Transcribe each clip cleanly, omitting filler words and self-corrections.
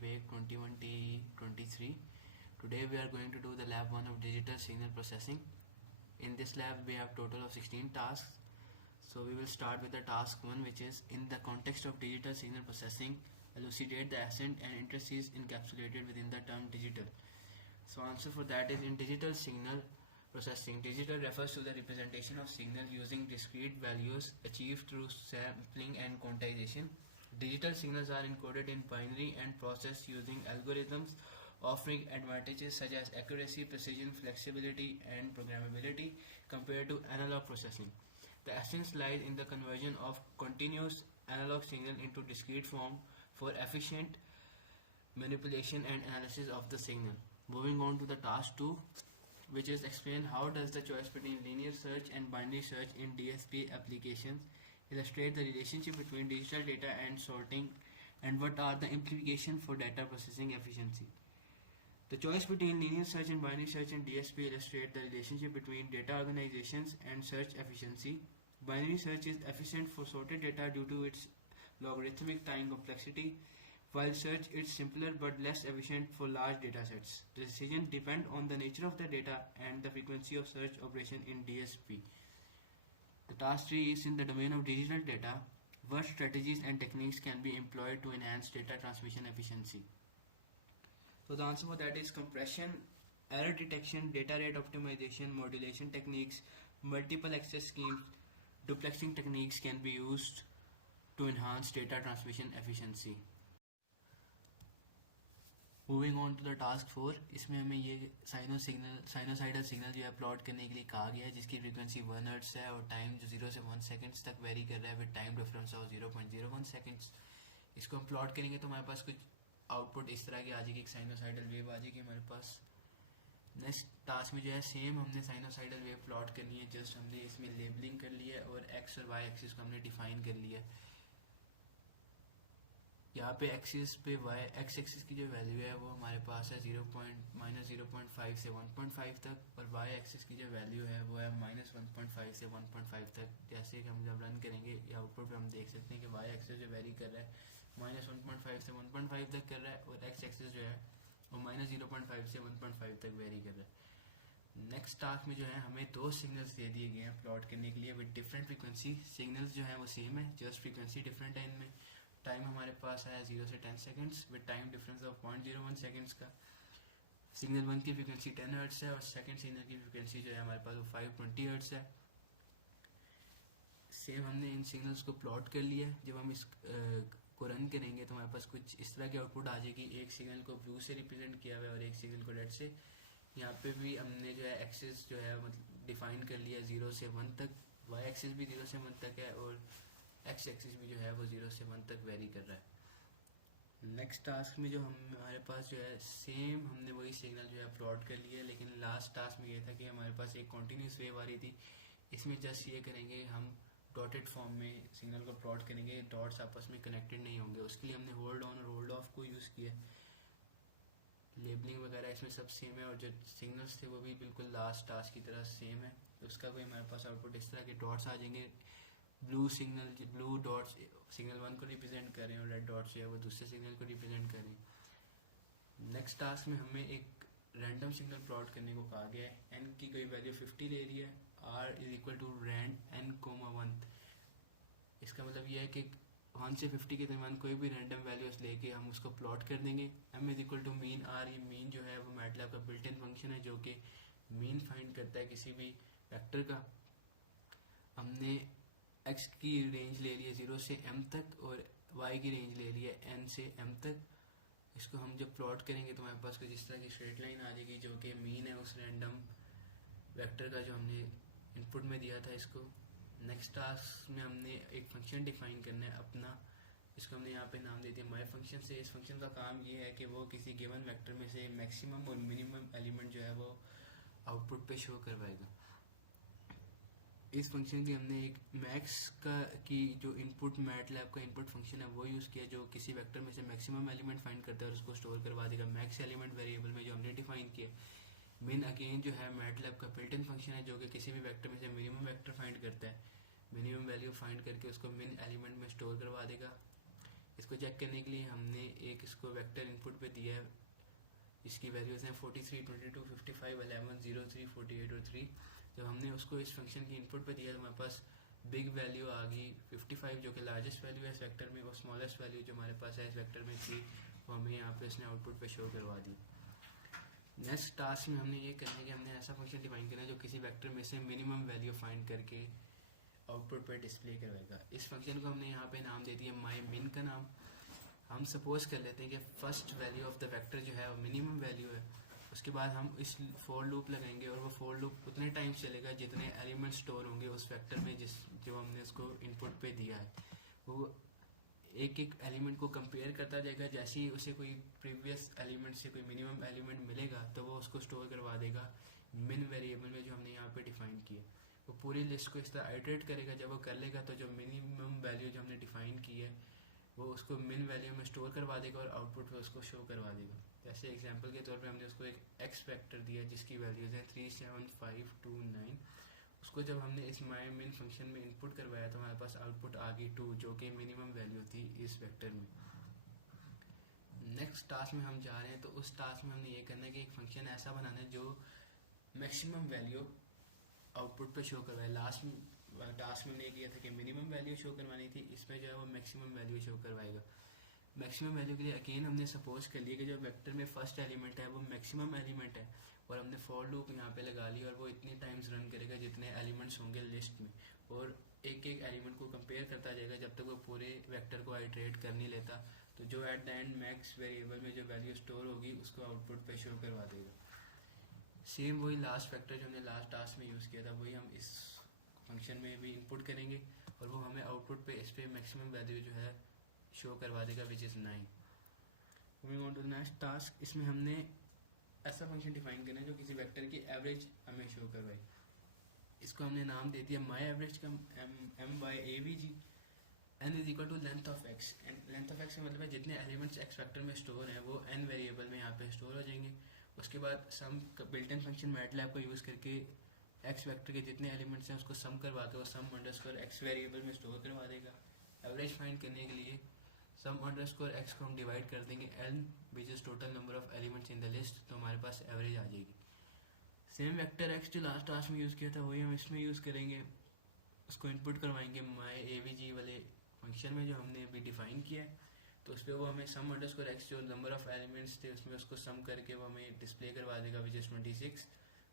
BAKE 21T23. Today we are going to do the lab 1 of digital signal processing. In this lab we have total of 16 tasks. So we will start with the task 1, which is in the context of digital signal processing, elucidate the assent and indices encapsulated within the term digital. So answer for that is in digital signal processing, digital refers to the representation of signal using discrete values achieved through sampling and quantization. Digital signals are encoded in binary and processed using algorithms offering advantages such as accuracy, precision, flexibility, and programmability compared to analog processing. The essence lies in the conversion of continuous analog signal into discrete form for efficient manipulation and analysis of the signal. Moving on to the task 2, which is explain how does the choice between linear search and binary search in DSP applications illustrate the relationship between digital data and sorting, and what are the implications for data processing efficiency. The choice between linear search and binary search in DSP illustrate the relationship between data organizations and search efficiency. Binary search is efficient for sorted data due to its logarithmic time complexity, while search is simpler but less efficient for large data sets. The decision depends on the nature of the data and the frequency of search operation in DSP. The task 3 is in the domain of digital data. What strategies and techniques can be employed to enhance data transmission efficiency? So the answer for that is compression, error detection, data rate optimization, modulation techniques, multiple access schemes, duplexing techniques can be used to enhance data transmission efficiency. Moving on to the task 4, इसमें हमें ये sinusoidal signal जो है plot करने के लिए कहा गया है, जिसकी फ्रीक्वेंसी 1 हर्ट्ज है और टाइम जो 0 से 1 सेकंड्स तक वेरी कर रहा है with time difference of 0.01 seconds. इसको हम प्लॉट करेंगे तो हमारे पास कुछ आउटपुट इस तरह की आ जाएगी, एक साइनोसाइडल वेव आ जाएगी हमारे पास. नेक्स्ट टास्क में जो है सेम हमने साइनोसाइडल वेव प्लॉट करनी है, जस्ट हमने इसमें लेबलिंग कर लिया है और एक्स और वाई एक्सिस को हमने डिफाइन कर लिया है. यहाँ पे एक्सिस पे एक्स एक्सिस की जो वैल्यू है वो हमारे पास है -0.5 से 1.5 तक, और वाई एक्सिस की जो वैल्यू है वो है -1.5 से 1.5 तक. जैसे कि हम जब रन करेंगे ये आउटपुट पे हम देख सकते हैं कि वाई एक्सिस जो वेरी कर रहा है -1.5 से 1.5 तक कर रहा है, और एक्स एक्सिस जो है वो -0.5 से 1.5 तक वेरी कर रहा है. नेक्स्ट टास्क में जो है हमें 2 सिग्नल्स दे दिए गए हैं प्लॉट करने के लिए विद डिफरेंट फ्रीक्वेंसी. सिग्नल्स जो है वो सेम है, जस्ट फ्रीक्वेंसी डिफरेंट है इनमें. टाइम हमारे पास है 0 से 10 seconds with time difference of 0.01 seconds का. सिग्नल 1 की फ्रीक्वेंसी 10 हर्ट्ज है और सेकंड सिग्नल की फ्रीक्वेंसी जो है हमारे पास वो 520 हर्ट्ज है. सेम हमने इन सिग्नल्स को प्लॉट कर लिया है. जब हम इस को रन करेंगे तो हमारे पास कुछ इस तरह की आउटपुट आ जाएगी. एक सिग्नल को ब्लू से रिप्रेजेंट किया हुआ है और एक सिग्नल को रेड से. यहाँ पे भी हमने जो है एक्सिस जो है मतलब डिफाइन कर लिया 0 से 1 तक, वाई एक्सिस भी 0 से 1 तक है और एक्स एक्सिस भी जो है वो 0 से 1 तक वेरी कर रहा है. नेक्स्ट टास्क में जो हमारे पास जो है सेम हमने वही सिग्नल जो है प्लॉट कर लिया है, लेकिन लास्ट टास्क में ये था कि हमारे पास एक कॉन्टिन्यूस वेव आ रही थी. इसमें जस्ट ये करेंगे हम डॉटेड फॉर्म में सिग्नल को प्लॉट करेंगे, डॉट्स आपस में कनेक्टेड नहीं होंगे. उसके लिए हमने होल्ड ऑन और होल्ड ऑफ को यूज़ किया. लेबलिंग वगैरह इसमें सब सेम है और जो सिग्नल्स थे वो भी बिल्कुल लास्ट टास्क की तरह सेम है. उसका कोई हमारे पास आउटपुट इस तरह के डॉट्स आ जाएंगे. ब्लू डॉट्स सिग्नल 1 को रिप्रेजेंट कर रहे हैं और रेड डॉट्स जो है वो दूसरे सिग्नल को रिप्रेजेंट कर रहे हैं. नेक्स्ट टास्क में हमें एक रैंडम सिग्नल प्लॉट करने को कहा गया है. एन की कोई वैल्यू 50 ले रही है, R is equal to rand n,1. इसका मतलब यह है कि 1 से 50 के दरमियान कोई भी रैंडम वैल्यूज लेके हम उसको प्लॉट कर देंगे. m is equal to mean R. ये मीन जो है वो मैटलैब का बिल्ट इन फंक्शन है जो कि मीन फाइंड करता है किसी भी वेक्टर का. हमने x की रेंज ले ली है 0 से m तक और y की रेंज ले ली है n से m तक. इसको हम जब प्लॉट करेंगे तो हमारे पास कुछ इस तरह की स्ट्रेट लाइन आ जाएगी जो कि मीन है उस रैंडम वेक्टर का जो हमने इनपुट में दिया था इसको. नेक्स्ट टास्क में हमने एक फंक्शन डिफाइन करना है अपना. इसको हमने यहाँ पे नाम दे दिया माई फंक्शन से. इस फंक्शन का काम ये है कि वो किसी गिवन वेक्टर में से मैक्सिमम और मिनिमम एलिमेंट जो है वो आउटपुट पे शो करवाएगा. इस फंक्शन की हमने एक मैक्स की जो इनपुट मैटलैब का इनपुट फंक्शन है वो यूज़ किया जो किसी वेक्टर में से मैक्सिमम एलिमेंट फाइंड करता है और उसको स्टोर करवा देगा मैक्स एलिमेंट वेरिएबल में जो हमने डिफाइन किया. मिन अगेन जो है मैटलैब का बिल्ट इन फंक्शन है जो कि किसी भी वेक्टर में से मिनिमम वेक्टर फाइंड करता है. मिनिमम वैल्यू फाइंड करके उसको मिन एलिमेंट में स्टोर करवा देगा. इसको चेक करने के लिए हमने एक इसको वेक्टर इनपुट पे दिया है, इसकी वैल्यूज़ हैं 43, 22, 55, 11, 0, 3, 48 और 3। जब हमने उसको इस फंक्शन की इनपुट पे दिया तो हमारे पास बिग वैल्यू आ गई 55 जो कि लार्जेस्ट वैल्यू है इस वेक्टर में, और स्मॉलेस्ट वैल्यू जो हमारे पास है इस वेक्टर में थी वो हमें यहाँ पे इसने आउटपुट पे शो करवा दी। नेक्स्ट टास्क में हमने ये करना है कि हमने ऐसा फंक्शन डिफाइन करना है जो किसी वेक्टर में से मिनिमम वैल्यू फाइंड करके आउटपुट पर डिस्प्ले करवाएगा। इस फंक्शन को हमने यहाँ पे नाम दे दिया माई मिन का नाम। हम सपोज कर लेते हैं कि first value of the vector जो है वो मिनिमम वैल्यू है, उसके बाद हम इस फॉर लूप लगाएंगे और वो फॉर लूप उतने टाइम चलेगा जितने एलिमेंट स्टोर होंगे उस वेक्टर में जो हमने उसको इनपुट पे दिया है। वो एक एक एलिमेंट को कंपेयर करता जाएगा, जैसे ही उसे कोई प्रीवियस एलिमेंट से कोई मिनिमम एलिमेंट मिलेगा तो वो उसको स्टोर करवा देगा मिन वेरिएबल में जो हमने यहाँ पे डिफाइन किया। वो पूरी लिस्ट को इस तरह आइटरेट करेगा, जब वो कर लेगा तो जो मिनिमम वैल्यू जो हमने डिफाइन की है वो उसको मिन वैल्यू में स्टोर करवा देगा और आउटपुट पे उसको शो करवा देगा। जैसे एग्जांपल के तौर पे हमने उसको एक एक्स वेक्टर दिया जिसकी वैल्यूज़ हैं 3, 7, 5, 2, 9। उसको जब हमने इस माई मिन फंक्शन में इनपुट करवाया तो हमारे पास आउटपुट आ गई 2 जो कि मिनिमम वैल्यू थी इस वेक्टर में। नेक्स्ट टास्क में हम जा रहे हैं, तो उस टास्क में हमने ये करना है कि एक फंक्शन ऐसा बनाना है जो मैक्सिमम वैल्यू आउटपुट पे शो करवाए। लास्ट टास्क में हमने किया था कि मिनिमम वैल्यू शो करवानी थी, इसमें जो है वो मैक्सिमम वैल्यू शो करवाएगा। मैक्सिमम वैल्यू के लिए अगेन हमने सपोज कर लिया कि जो वेक्टर में फर्स्ट एलिमेंट है वो मैक्सिमम एलिमेंट है, और हमने फॉर लूप यहाँ पे लगा ली और वो इतनी टाइम्स रन करेगा जितने एलिमेंट्स होंगे लिस्ट में, और एक एक एलिमेंट को कंपेयर करता जाएगा जब तक वो पूरे वेक्टर को आइटरेट कर नहीं लेता। तो जो at the end max variable में जो वैल्यू स्टोर होगी उसको आउटपुट पे शो करवा देगा। सेम वही लास्ट फैक्टर जो हमने लास्ट टास्क में यूज़ किया था वही हम इस फंक्शन में भी इनपुट करेंगे और वो हमें आउटपुट पे इस पे मैक्सिमम वैल्यू जो है शो करवा देगा which is 9। Moving on to the next task, इसमें हमने ऐसा फंक्शन डिफाइन करना है जो किसी वेक्टर की एवरेज हमें शो करवाए। इसको हमने नाम दे दिया माई एवरेज का m/avg। n is equal to length of x। Length of x का मतलब है जितने एलिमेंट्स x वेक्टर में स्टोर हैं वो n वेरिएबल में यहाँ पे स्टोर हो जाएंगे। उसके बाद सम बिल्ट इन फंक्शन मैटलैब को यूज़ करके x वेक्टर के जितने एलिमेंट्स हैं उसको सम करवा के वो सम अंडरस्कोर x वेरिएबल में स्टोर करवा देगा। एवरेज फाइंड करने के लिए सम अंडरस्कोर x को हम डिवाइड कर देंगे n which is total number of elements in the list, तो हमारे पास एवरेज आ जाएगी। सेम वेक्टर x जो लास्ट टास्क में यूज़ किया था वही हम इसमें यूज़ करेंगे। उसको इनपुट करवाएंगे माई avg वाले फंक्शन में जो हमने अभी डिफाइन किया है, तो उस पर वो हमें सम अंडरस्कोर x जो नंबर ऑफ एलिमेंट्स थे उसमें उसको सम करके वो हमें डिस्प्ले करवा देगा विच इज़ 26।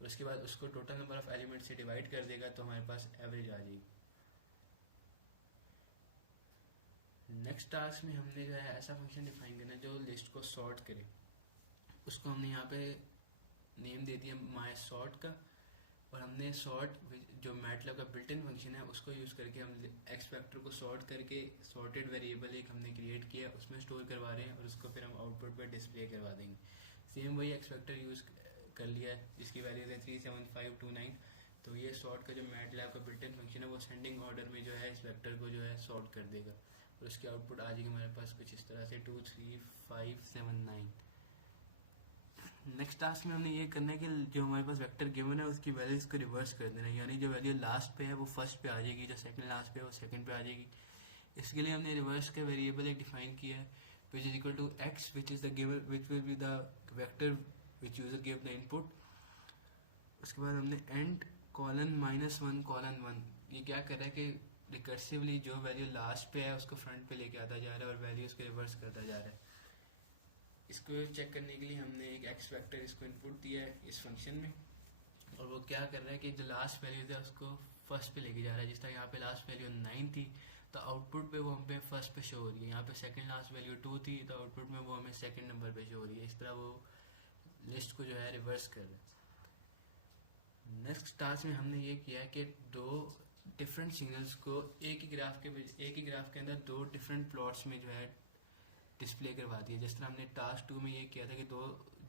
और उसके बाद उसको टोटल नंबर ऑफ एलिमेंट्स से डिवाइड कर देगा तो हमारे पास एवरेज आ जाएगी। नेक्स्ट टास्क में हमने जो है ऐसा फंक्शन डिफाइन करना है जो लिस्ट को सॉर्ट करे। उसको हमने यहाँ पे नेम दे दिया माई सॉर्ट का, और हमने सॉर्ट जो मैटलैब का बिल्ट इन फंक्शन है उसको यूज़ करके हम एक्स वेक्टर को सॉर्ट करके सॉर्टेड वेरिएबल एक हमने क्रिएट किया उसमें स्टोर करवा रहे हैं और उसको फिर हम आउटपुट पर डिस्प्ले करवा देंगे। सेम वही एक्स वेक्टर यूज़ कर लिया है जिसकी वैल्यूज है 3, 7, 5, 2, 9। तो ये सॉर्ट का जो मैटलैब का बिल्ट इन फंक्शन है वो सेंडिंग ऑर्डर में जो है इस वेक्टर को जो है सॉर्ट कर देगा और उसकी आउटपुट आ जाएगी हमारे पास कुछ इस तरह से 2, 3, 5, 7, 9। नेक्स्ट टास्क में हमने ये करना है कि जो हमारे पास वेक्टर गिवन है उसकी वैल्यूज को रिवर्स कर देना है, यानी जो वैल्यू लास्ट पे है वो फर्स्ट पे आ जाएगी, जो सेकंड लास्ट पे है वो सेकंड पे आ जाएगी। इसके लिए हमने रिवर्स का वेरिएबल एक डिफाइन किया है which is equal to x which is the given which will be the vector which user give the input. उसके बाद हमने एंड :(1):1। ये क्या कर रहा है कि रिकर्सिवली जो वैल्यू लास्ट पे है उसको फ्रंट पे लेके आता जा रहा है और वैल्यूज को रिवर्स करता जा रहा है। इसको चेक करने के लिए हमने एक एक्स वेक्टर इसको इनपुट दिया है इस फंक्शन में, और वो क्या कर रहा है कि जो लास्ट वैल्यू है उसको फर्स्ट पे लेके जा रहा है। जिस तरह यहाँ पे लास्ट वैल्यू 9 थी तो आउटपुट पे वो हमें फर्स्ट पे शो हो रही है, यहाँ पे सेकंड लास्ट वैल्यू 2 थी तो आउटपुट में वो हमें सेकंड नंबर पे शो हो रही है। इस तरह वो लिस्ट को जो है रिवर्स कर रहा है। नेक्स्ट टास्क में हमने ये किया कि दो डिफरेंट सिग्नल्स को एक ही ग्राफ के अंदर दो डिफरेंट प्लॉट्स में जो है डिस्प्ले करवा दिया। जिस तरह हमने टास्क 2 में ये किया था कि दो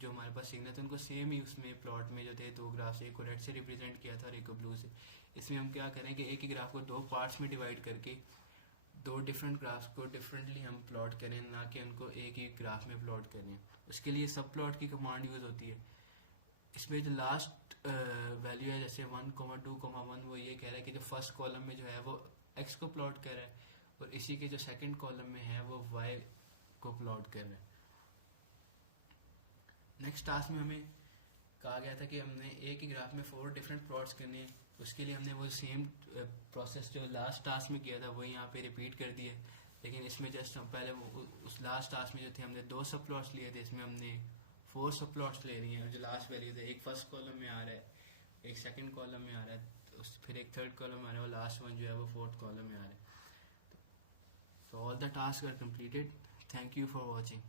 जो हमारे पास सिग्नल थे उनको सेम ही उसमें प्लॉट में जो थे दो ग्राफ से, एक को रेड से रिप्रेजेंट किया था और एक को ब्लू से। इसमें हम क्या करें कि एक ही ग्राफ को दो पार्ट्स में डिवाइड करके दो डिफरेंट ग्राफ्स को डिफरेंटली हम प्लॉट करें, ना कि उनको एक ही ग्राफ में प्लॉट करें। उसके लिए सब प्लॉट की कमांड यूज़ होती है। इसमें जो लास्ट वैल्यू है जैसे 1, 2, 1, वो ये कह रहा है कि जो फर्स्ट कॉलम में जो है वो एक्स को प्लॉट कर रहा है और इसी के जो सेकंड कॉलम में है वो y को प्लॉट कर रहा है। नेक्स्ट टास्क में हमें कहा गया था कि हमने एक ही ग्राफ में 4 डिफरेंट प्लॉट्स करने हैं। उसके लिए हमने वो सेम प्रोसेस जो लास्ट टास्क में किया था वो यहाँ पे रिपीट कर दिया, लेकिन इसमें जस्ट हम पहले वो उस लास्ट टास्क में जो थे हमने 2 सब प्लॉट्स लिए थे, इसमें हमने 4 सब प्लॉट्स ले रही हैं। जो लास्ट वैल्यू थे, एक फर्स्ट कॉलम में आ रहा है, एक सेकंड कॉलम में आ रहा है, फिर एक थर्ड कॉलम में आ रहा है और लास्ट वन जो है वो फोर्थ कॉलम में आ रहा है। So all the tasks are completed. Thank you for watching.